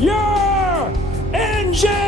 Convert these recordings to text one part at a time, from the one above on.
your engines!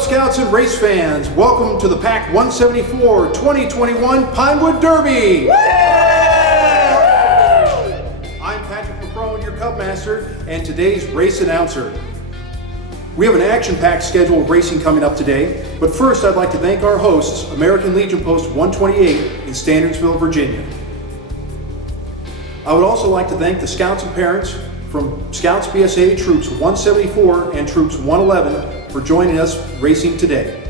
Scouts and race fans, welcome to the Pack 174 2021 Pinewood Derby! I'm Patrick McCrone, your Cub Master, and today's race announcer. We have an action-packed schedule of racing coming up today, but first I'd like to thank our hosts, American Legion Post 128 in Stanardsville, Virginia. I would also like to thank the Scouts and parents from Scouts BSA Troops 174 and Troops 111 for joining us racing today.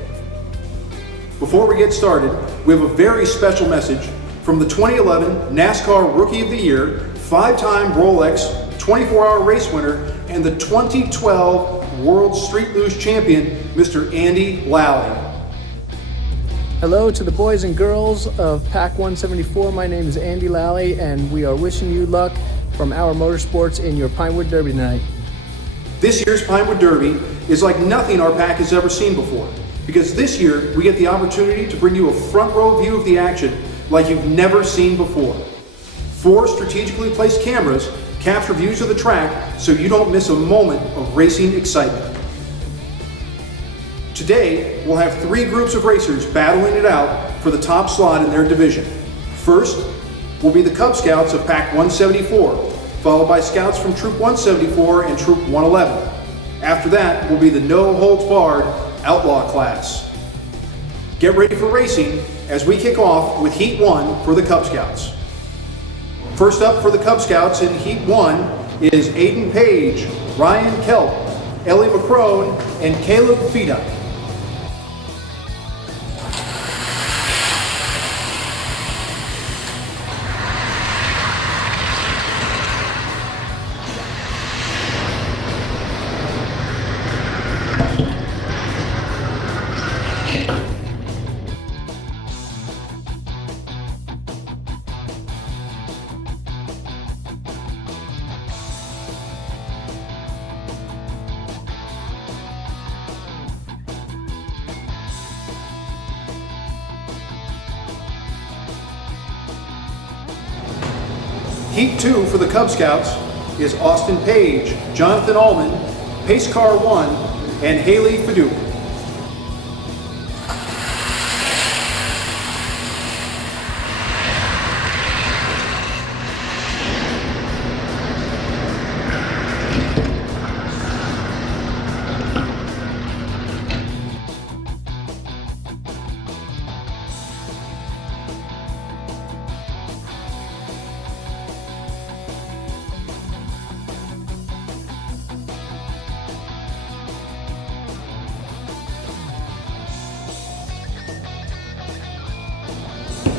Before we get started, we have a very special message from the 2011 NASCAR Rookie of the Year, 5-time Rolex 24-hour race winner, and the 2012 World Street Luge Champion, Mr. Andy Lally. Hello to the boys and girls of Pack 174. My name is Andy Lally, and we are wishing you luck from Our Motorsports in your Pinewood Derby tonight. This year's Pinewood Derby is like nothing our pack has ever seen before, because this year we get the opportunity to bring you a front row view of the action like you've never seen before. 4 strategically placed cameras capture views of the track so you don't miss a moment of racing excitement. Today, we'll have 3 groups of racers battling it out for the top slot in their division. First will be the Cub Scouts of Pack 174, followed by Scouts from Troop 174 and Troop 111. After that will be the no-holds-barred Outlaw class. Get ready for racing as we kick off with Heat 1 for the Cub Scouts. First up for the Cub Scouts in Heat 1 is Aiden Page, Ryan Kelp, Ellie McCrone, and Caleb Fida. Heat 2 for the Cub Scouts is Austin Page, Jonathan Allman, Pace Car 1, and Haley Fadouk.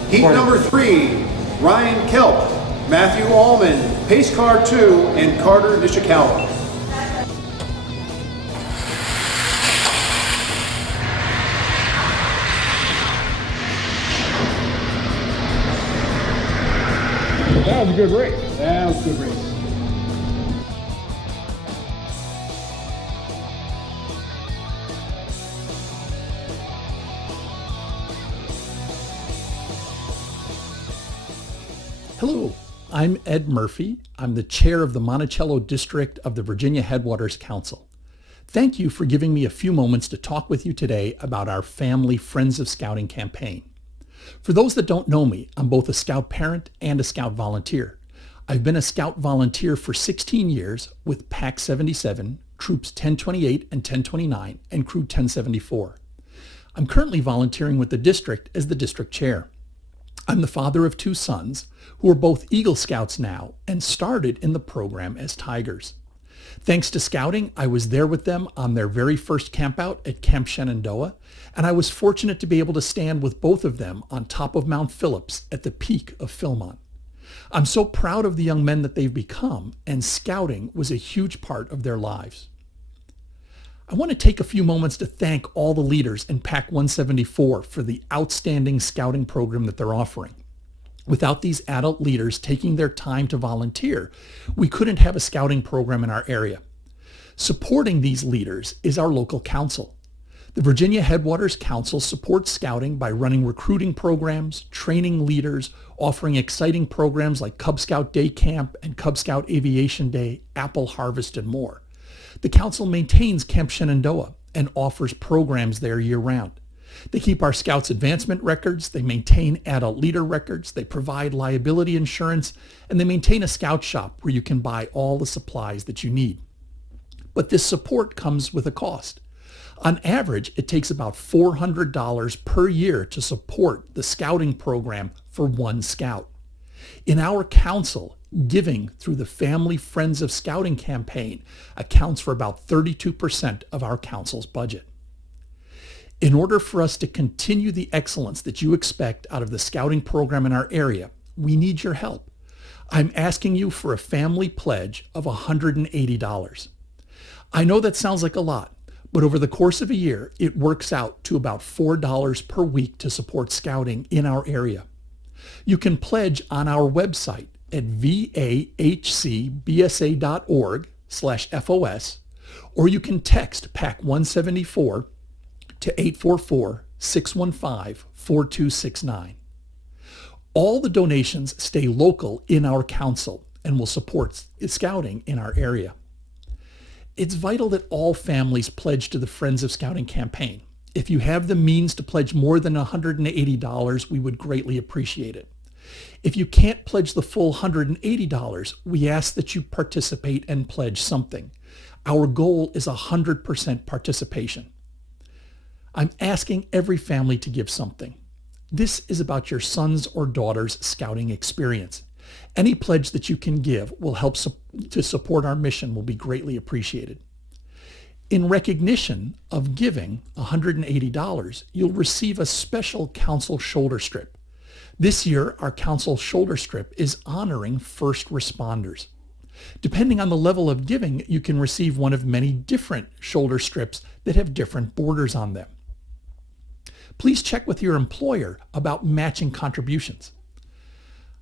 Heat number 3, Ryan Kelp, Matthew Allman, Pace Car 2, and Carter Nishikawa. That was a good race. That was a good race. Hello, I'm Ed Murphy. I'm the chair of the Monticello District of the Virginia Headwaters Council. Thank you for giving me a few moments to talk with you today about our Family Friends of Scouting campaign. For those that don't know me, I'm both a Scout parent and a Scout volunteer. I've been a Scout volunteer for 16 years with Pack 77, Troops 1028 and 1029, and Crew 1074. I'm currently volunteering with the district as the district chair. I'm the father of 2 sons who are both Eagle Scouts now and started in the program as Tigers. Thanks to Scouting, I was there with them on their very first campout at Camp Shenandoah, and I was fortunate to be able to stand with both of them on top of Mount Phillips at the peak of Philmont. I'm so proud of the young men that they've become, and Scouting was a huge part of their lives. I want to take a few moments to thank all the leaders in Pack 174 for the outstanding Scouting program that they're offering. Without these adult leaders taking their time to volunteer, we couldn't have a Scouting program in our area. Supporting these leaders is our local council. The Virginia Headwaters Council supports Scouting by running recruiting programs, training leaders, offering exciting programs like Cub Scout Day Camp and Cub Scout Aviation Day, Apple Harvest, and more. The council maintains Camp Shenandoah and offers programs there year-round. They keep our Scouts advancement records, they maintain adult leader records, they provide liability insurance, and they maintain a Scout shop where you can buy all the supplies that you need. But this support comes with a cost. On average, it takes about $400 per year to support the Scouting program for one Scout. In our council, giving through the Family Friends of Scouting campaign accounts for about 32% of our council's budget. In order for us to continue the excellence that you expect out of the Scouting program in our area, we need your help. I'm asking you for a family pledge of $180. I know that sounds like a lot, but over the course of a year, it works out to about $4 per week to support Scouting in our area. You can pledge on our website at vahcbsa.org/FOS, or you can text PAC 174 to 844-615-4269. All the donations stay local in our council and will support Scouting in our area. It's vital that all families pledge to the Friends of Scouting campaign. If you have the means to pledge more than $180, we would greatly appreciate it. If you can't pledge the full $180, we ask that you participate and pledge something. Our goal is 100% participation. I'm asking every family to give something. This is about your son's or daughter's Scouting experience. Any pledge that you can give will help to support our mission will be greatly appreciated. In recognition of giving $180, you'll receive a special council shoulder strip. This year, our council shoulder strip is honoring first responders. Depending on the level of giving, you can receive one of many different shoulder strips that have different borders on them. Please check with your employer about matching contributions.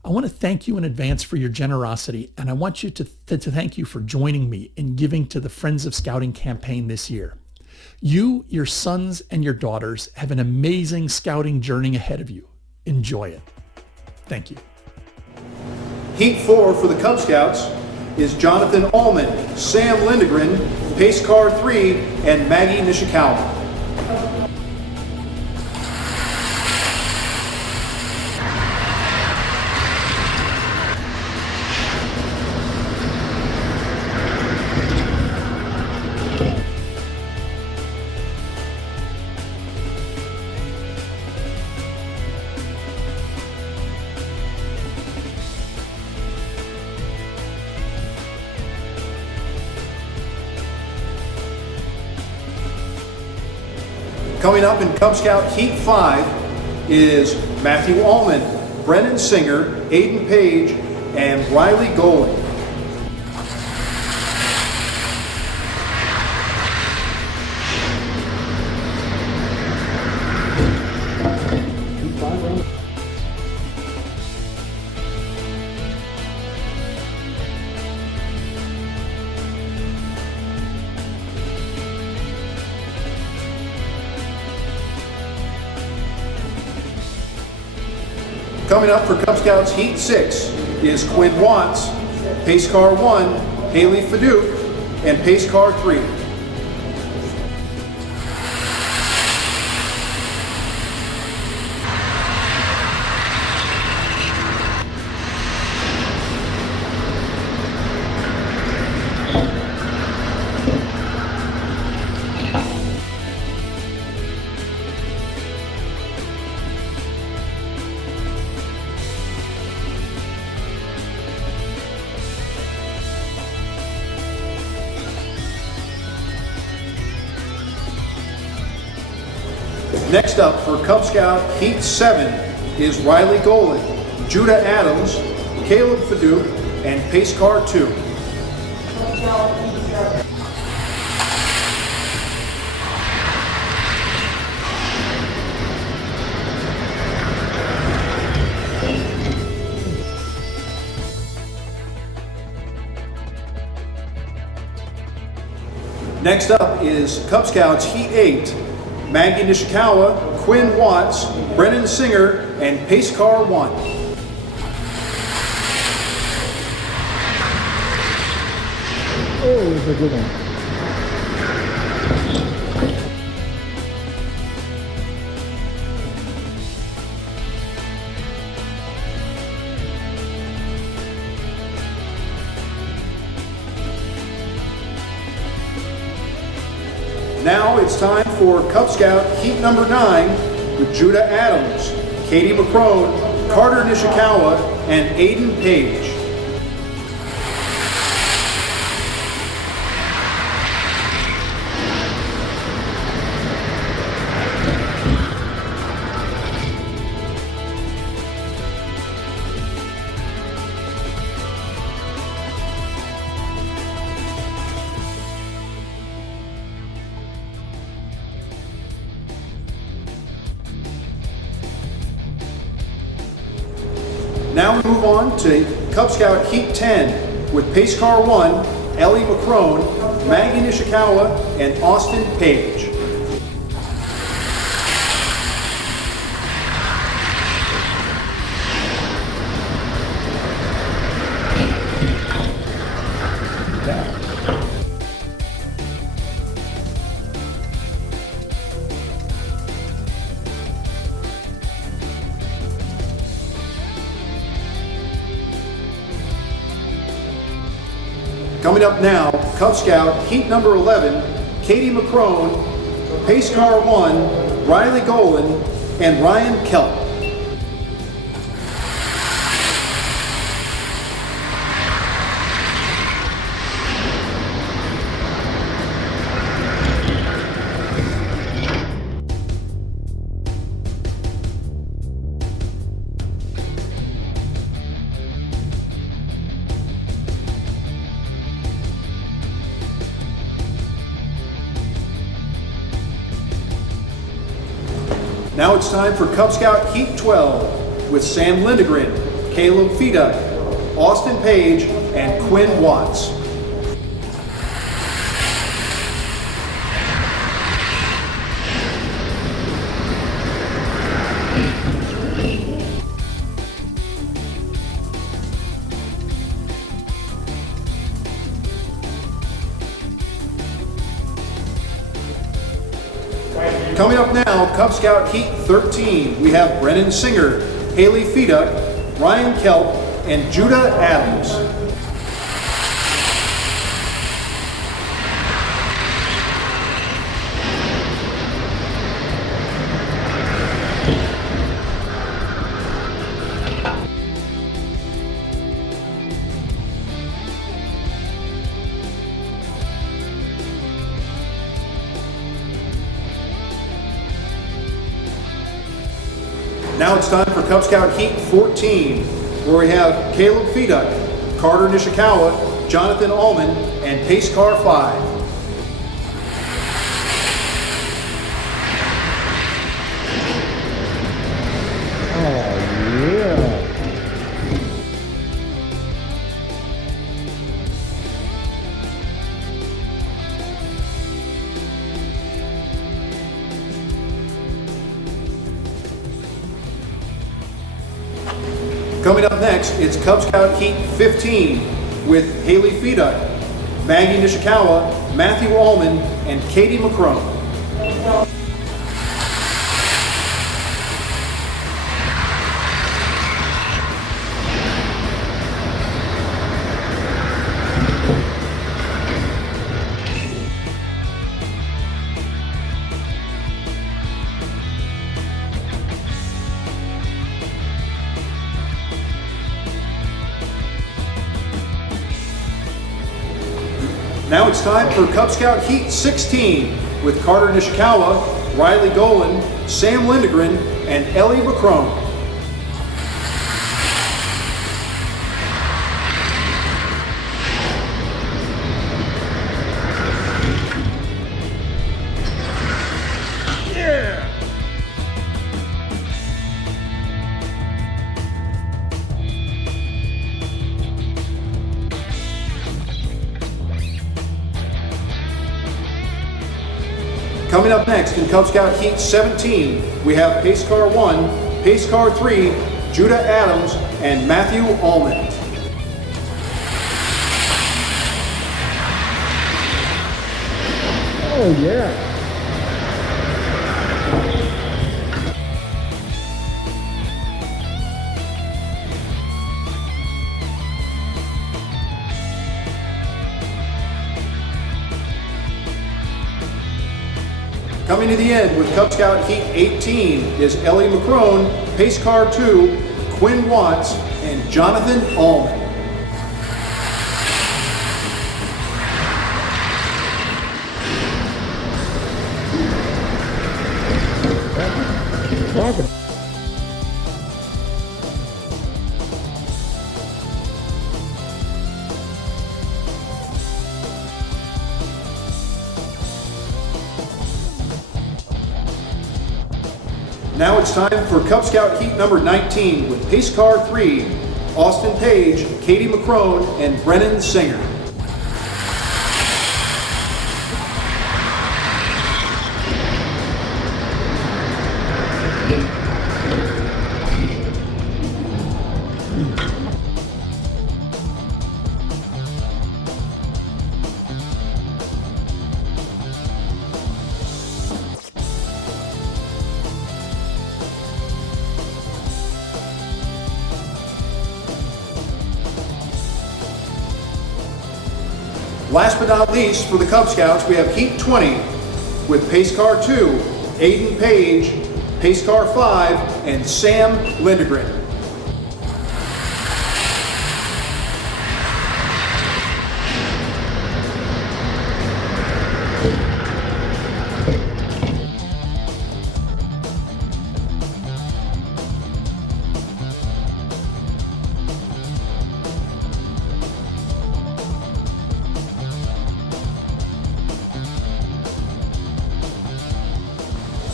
I want to thank you in advance for your generosity, and I want you to thank you for joining me in giving to the Friends of Scouting campaign this year. You, your sons, and your daughters have an amazing Scouting journey ahead of you. Enjoy it. Thank you. Heat 4 for the Cub Scouts is Jonathan Allman, Sam Lindegren, Pace Car 3, and Maggie Nishikawa. Coming up in Cub Scout Heat 5 is Matthew Allman, Brennan Singer, Aiden Page, and Riley Goling. Coming up for Cub Scouts Heat 6 is Quinn Watts, Pace Car 1, Haley Fadouk, and Pace Car 3. Next up for Cub Scout Heat 7 is Riley Golan, Judah Adams, Caleb Fadouk, and Pace Car 2. Next up is Cub Scouts Heat 8, Maggie Nishikawa, Quinn Watts, Brennan Singer, and Pace Car 1. Oh, it's a good one. Now it's time for Cub Scout Heat number 9 with Judah Adams, Katie McCrone, Carter Nishikawa, and Aiden Page. Now we move on to Cub Scout Heat 10 with Pace Car 1, Ellie McCrone, Maggie Nishikawa, and Austin Page. Coming up now, Cub Scout Heat number 11, Katie McCrone, Pace Car 1, Riley Golan, and Ryan Kelp. Now it's time for Cub Scout Heat 12 with Sam Lindegren, Caleb Feduck, Austin Page, and Quinn Watts. Coming up now, Cub Scout Heat 13, we have Brennan Singer, Haley Feduck, Ryan Kelp, and Judah Adams. Now it's time for Cub Scout Heat 14, where we have Caleb Feduck, Carter Nishikawa, Jonathan Allman, and Pace Car 5. Coming up next, it's Cub Scout Heat 15 with Haley Feduck, Maggie Nishikawa, Matthew Allman, and Katie McCrone. Now it's time for Cub Scout Heat 16 with Carter Nishikawa, Riley Golan, Sam Lindegren, and Ellie McCrone. Coming up next in Cub Scout Heat 17, we have Pace Car 1, Pace Car 3, Judah Adams, and Matthew Allman. Oh, yeah. Coming to the end with Cub Scout Heat 18 is Ellie McCrone, Pace Car 2, Quinn Watts, and Jonathan Allman. Now it's time for Cub Scout Heat number 19 with Pace Car 3, Austin Page, Katie McCrone, and Brennan Singer. Last but not least, for the Cub Scouts, we have Heat 20 with Pace Car 2, Aiden Page, Pace Car 5, and Sam Lindegren.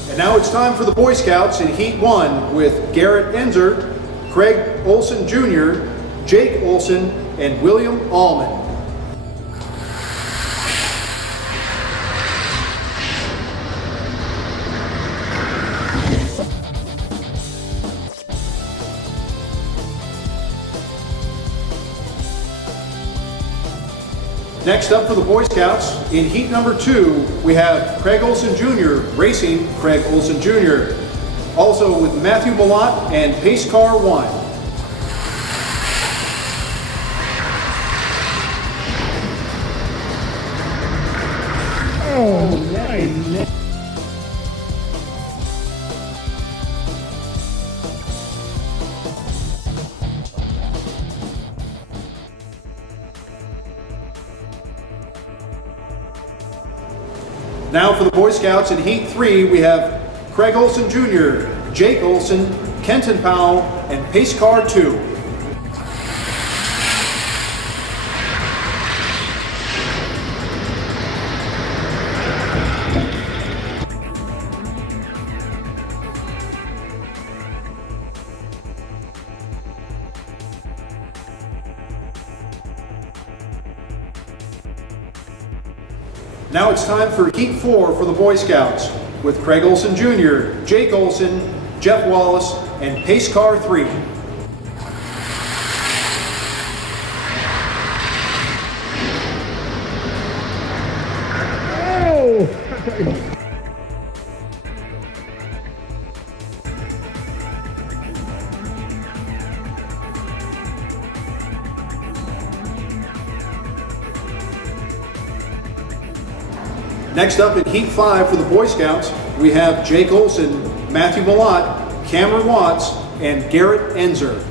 And now it's time for the Boy Scouts in Heat 1 with Garrett Enzer, Craig Olson Jr., Jake Olson, and William Allman. Next up for the Boy Scouts, in Heat number 2, we have Craig Olson Jr. racing Craig Olson Jr. Also with Matthew Malott and Pace Car 1. Oh, nice. Now for the Boy Scouts in Heat 3, we have Craig Olson Jr., Jake Olson, Kenton Powell, and Pace Car 2. Now it's time for Heat 4 for the Boy Scouts with Craig Olson Jr., Jake Olson, Jeff Wallace, and Pace Car 3. Oh! Next up in Heat 5 for the Boy Scouts, we have Jake Olson, Matthew Malott, Cameron Watts, and Garrett Enzer.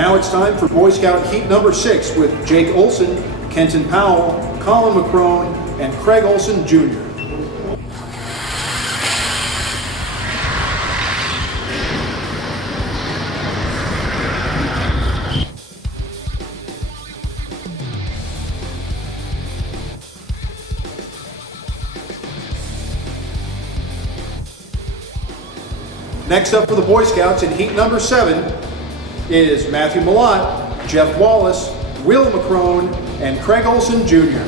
Now it's time for Boy Scout Heat number 6 with Jake Olson, Kenton Powell, Colin McCrone, and Craig Olson Jr. Next up for the Boy Scouts in Heat number 7 is Matthew Malott, Jeff Wallace, Will McCrone, and Craig Olson Jr.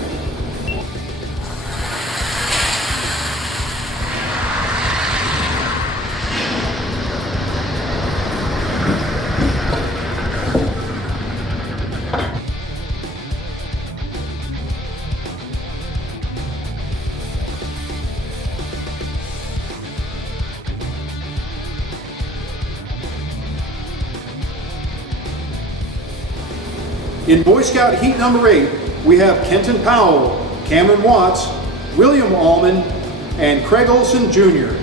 In Boy Scout Heat number 8, we have Kenton Powell, Cameron Watts, William Allman, and Craig Olson Jr.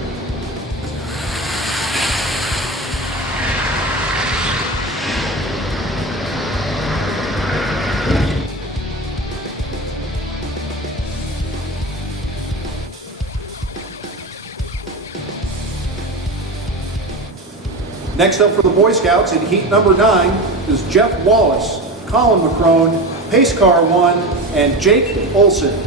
Next up for the Boy Scouts in Heat number 9 is Jeff Wallace, Colin McCrone, Pace Car 1, and Jake Olson.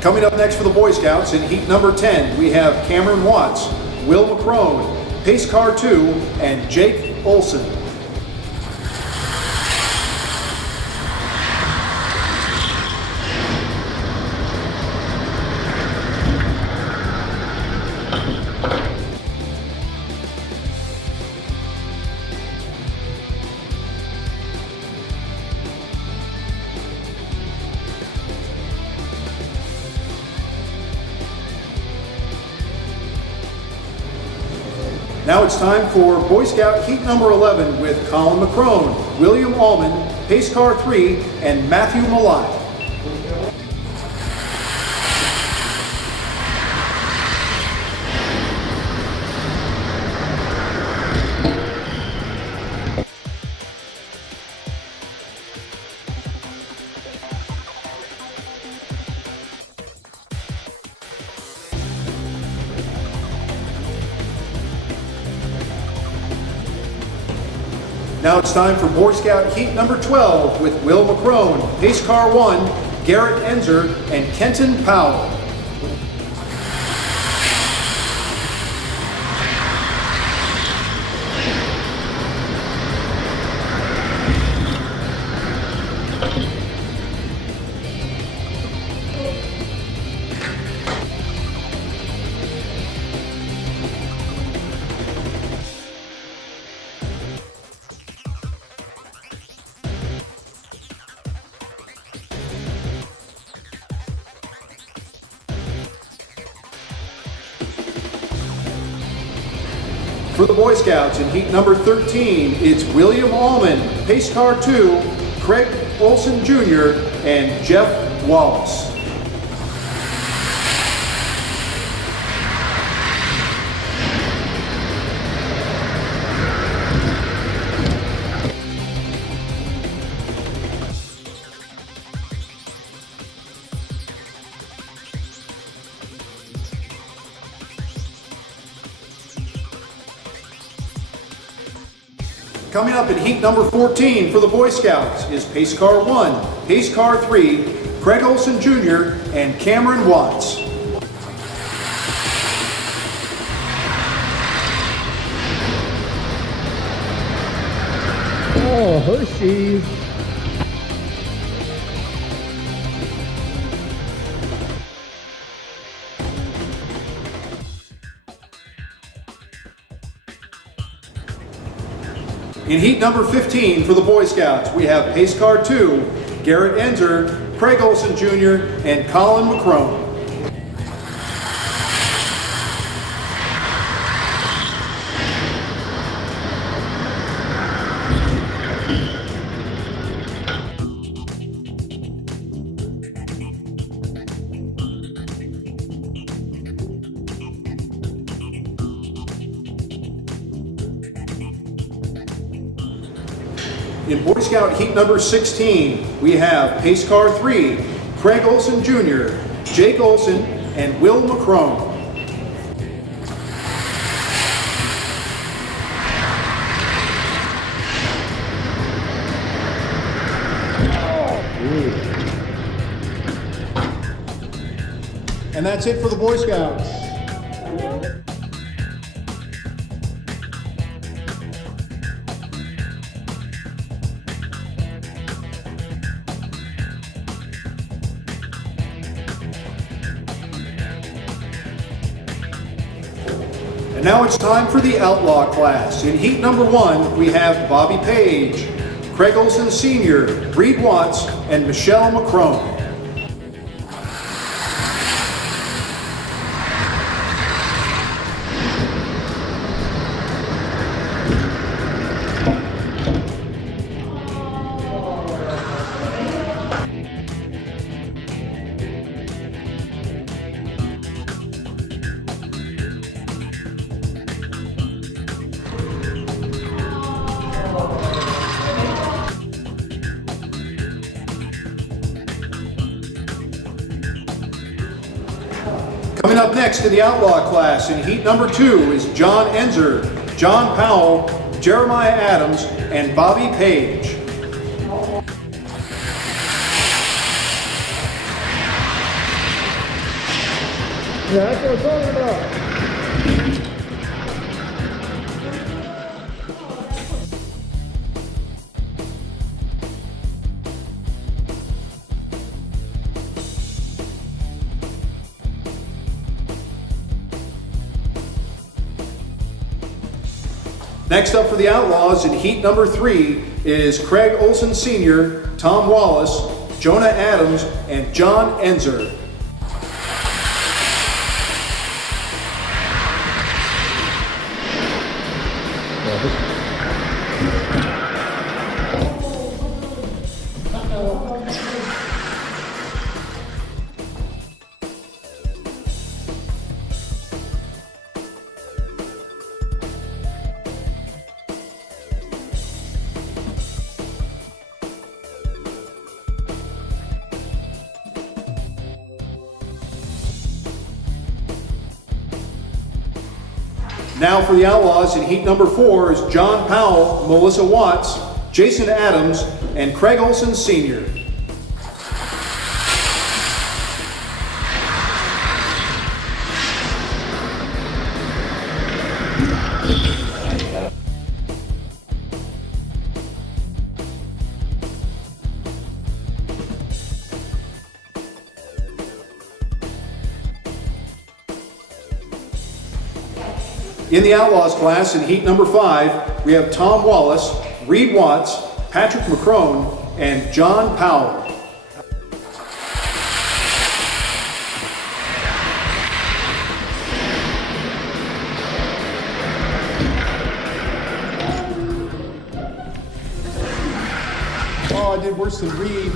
Coming up next for the Boy Scouts in Heat number 10, we have Cameron Watts, Will McCrone, Pace Car 2, and Jake Olson. Now it's time for Boy Scout Heat number 11 with Colin McCrone, William Allman, Pace Car 3, and Matthew Malott. Now it's time for Boy Scout Heat number 12 with Will McCrone, Pace Car 1, Garrett Enzer, and Kenton Powell. For the Boy Scouts in Heat number 13, it's William Allman, Pace Car 2, Craig Olson Jr., and Jeff Wallace. Coming up in Heat number 14 for the Boy Scouts is Pace Car 1, Pace Car 3, Craig Olson Jr., and Cameron Watts. Oh, Hershey's. In Heat number 15 for the Boy Scouts, we have Pace Car 2, Garrett Enzer, Craig Olson Jr., and Colin McCrone. In Boy Scout Heat number 16, we have Pace Car 3, Craig Olson Jr., Jake Olson, and Will McCrone. And that's it for the Boy Scouts. And now it's time for the Outlaw class. In Heat number 1, we have Bobby Page, Craig Olson Sr., Reed Watts, and Michelle McCrone. Coming up next in the Outlaw class in Heat number 2 is John Enzer, John Powell, Jeremiah Adams, and Bobby Page. Yeah, that's what I'm talking about. Next up for the Outlaws in Heat number 3 is Craig Olson Sr., Tom Wallace, Jonah Adams, and John Enzer. Now for the Outlaws in Heat number 4 is John Powell, Melissa Watts, Jason Adams, and Craig Olson Sr. In the Outlaws class in Heat number 5, we have Tom Wallace, Reed Watts, Patrick McCrone, and John Powell. Oh, I did worse than Reed.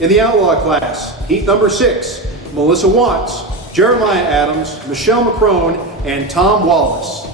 In the Outlaw class, Heat number 6, Melissa Watts, Jeremiah Adams, Michelle McCrone, and Tom Wallace.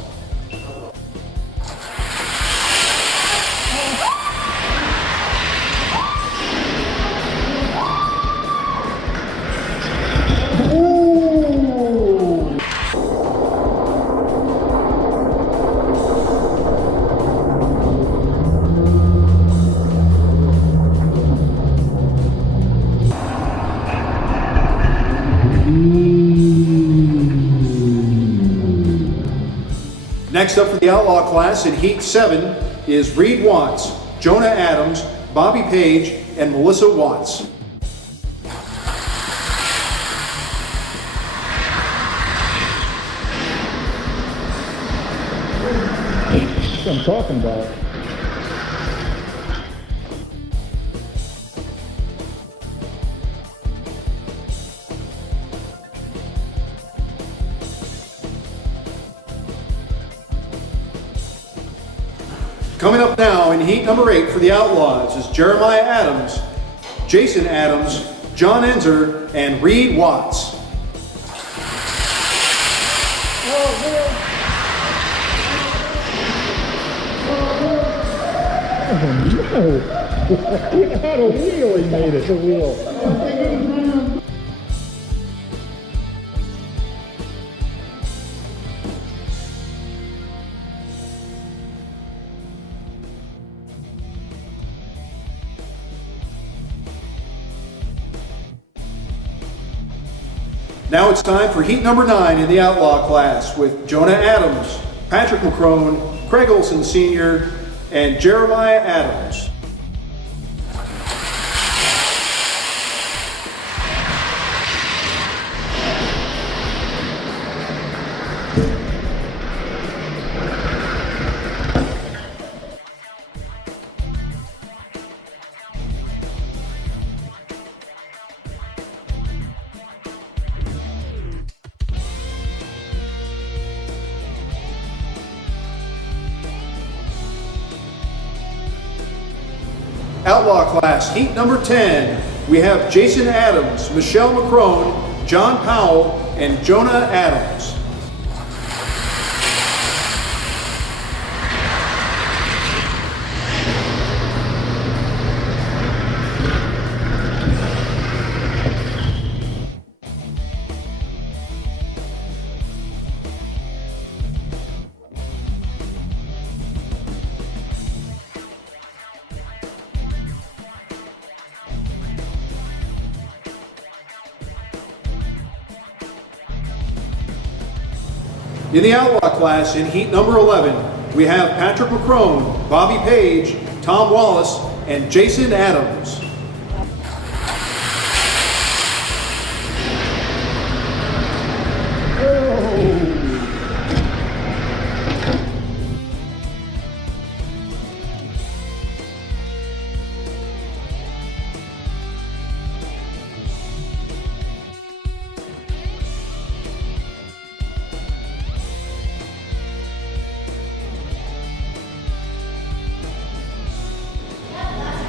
Next up for the Outlaw class in Heat 7 is Reed Watts, Jonah Adams, Bobby Page, and Melissa Watts. That's what I'm talking about. Coming up now in heat number 8 for the Outlaws is Jeremiah Adams, Jason Adams, John Enzer, and Reed Watts. He had a wheel, he made it. The wheel. Now it's time for heat number 9 in the Outlaw class with Jonah Adams, Patrick McCrone, Craig Olson Sr., and Jeremiah Adams. Outlaw class, heat number 10. We have Jason Adams, Michelle McCrone, John Powell, and Jonah Adams. In the Outlaw class, in heat number 11, we have Patrick McCrone, Bobby Page, Tom Wallace, and Jason Adams.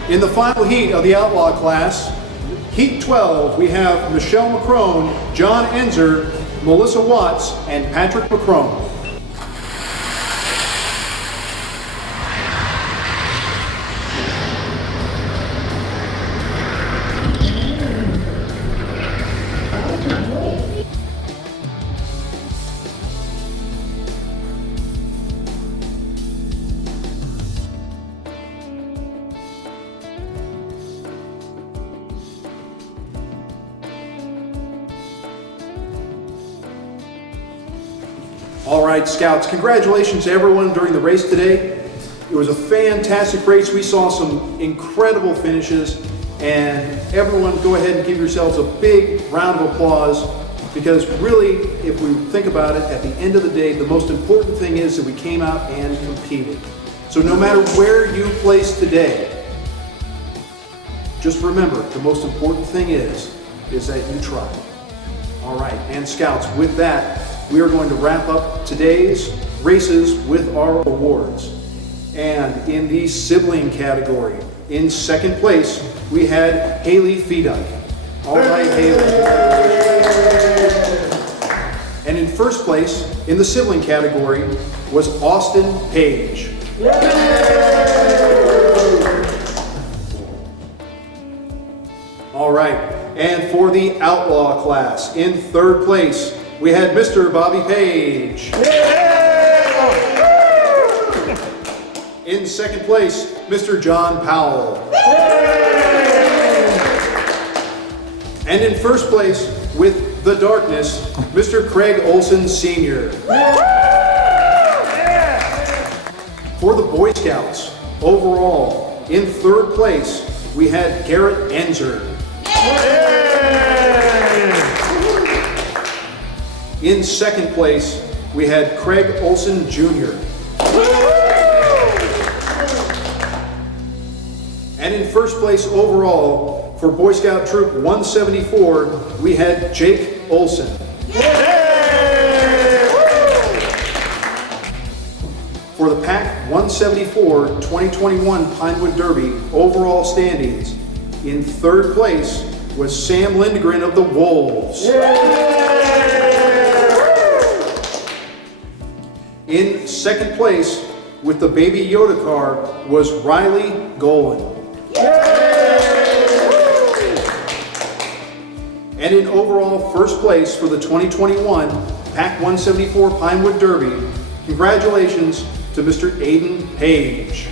In the final heat of the Outlaw class, heat 12, we have Michelle McCrone, John Enzer, Melissa Watts, and Patrick McCrone. All right, Scouts, congratulations to everyone during the race today. It was a fantastic race. We saw some incredible finishes, and everyone go ahead and give yourselves a big round of applause, because really, if we think about it, at the end of the day, the most important thing is that we came out and competed. So no matter where you place today, just remember, the most important thing is that you tried. All right, and Scouts, with that, we are going to wrap up today's races with our awards. And in the sibling category, in second place, we had Haley Feduck. All right, Haley. And in first place, in the sibling category, was Austin Page. All right, and for the Outlaw class, in third place, we had Mr. Bobby Page. In second place, Mr. John Powell. And in first place, with the darkness, Mr. Craig Olson Sr. For the Boy Scouts, overall, In third place, we had Garrett Enzer. In second place, we had Craig Olson Jr. And in first place overall, for Boy Scout Troop 174, we had Jake Olson. For the Pack 174 2021 Pinewood Derby overall standings, in third place was Sam Lindgren of the Wolves. In second place with the Baby Yoda car was Riley Golan. And in overall first place for the 2021 Pack 174 Pinewood Derby, congratulations to Mr. Aiden Page.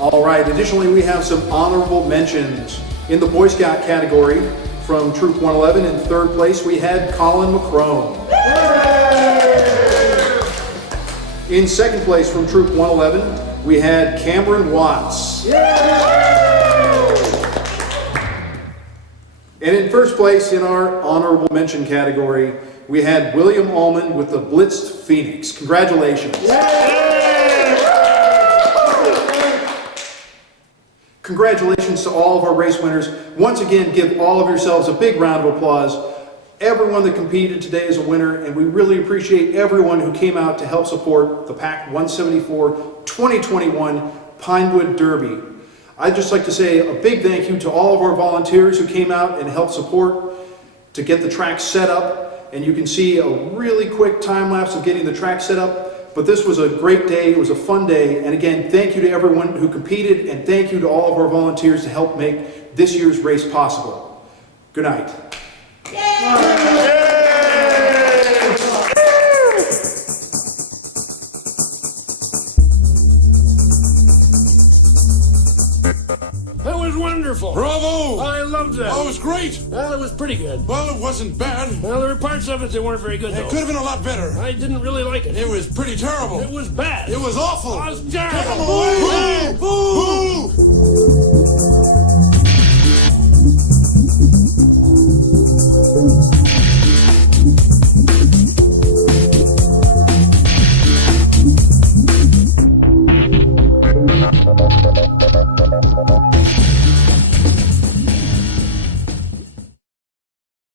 All right, additionally we have some honorable mentions. In the Boy Scout category, from Troop 111 in third place, we had Colin McCrone. In second place from Troop 111, we had Cameron Watts. And in first place in our honorable mention category, we had William Allman with the Blitzed Phoenix. Congratulations. Congratulations to all of our race winners. Once again, give all of yourselves a big round of applause. Everyone that competed today is a winner, and we really appreciate everyone who came out to help support the Pack 174 2021 Pinewood Derby. I'd just like to say a big thank you to all of our volunteers who came out and helped support to get the track set up. And you can see a really quick time lapse of getting the track set up. But this was a great day, it was a fun day, and again, thank you to everyone who competed, and thank you to all of our volunteers to help make this year's race possible. Good night. That was wonderful. Bravo! I loved that. Oh, it was great. Well, it was pretty good. Well, it wasn't bad. Well, there were parts of it that weren't very good, It though. could have been a lot better. I didn't really like it. It was pretty terrible. It was bad. It was awful. It was terrible. Get 'em away!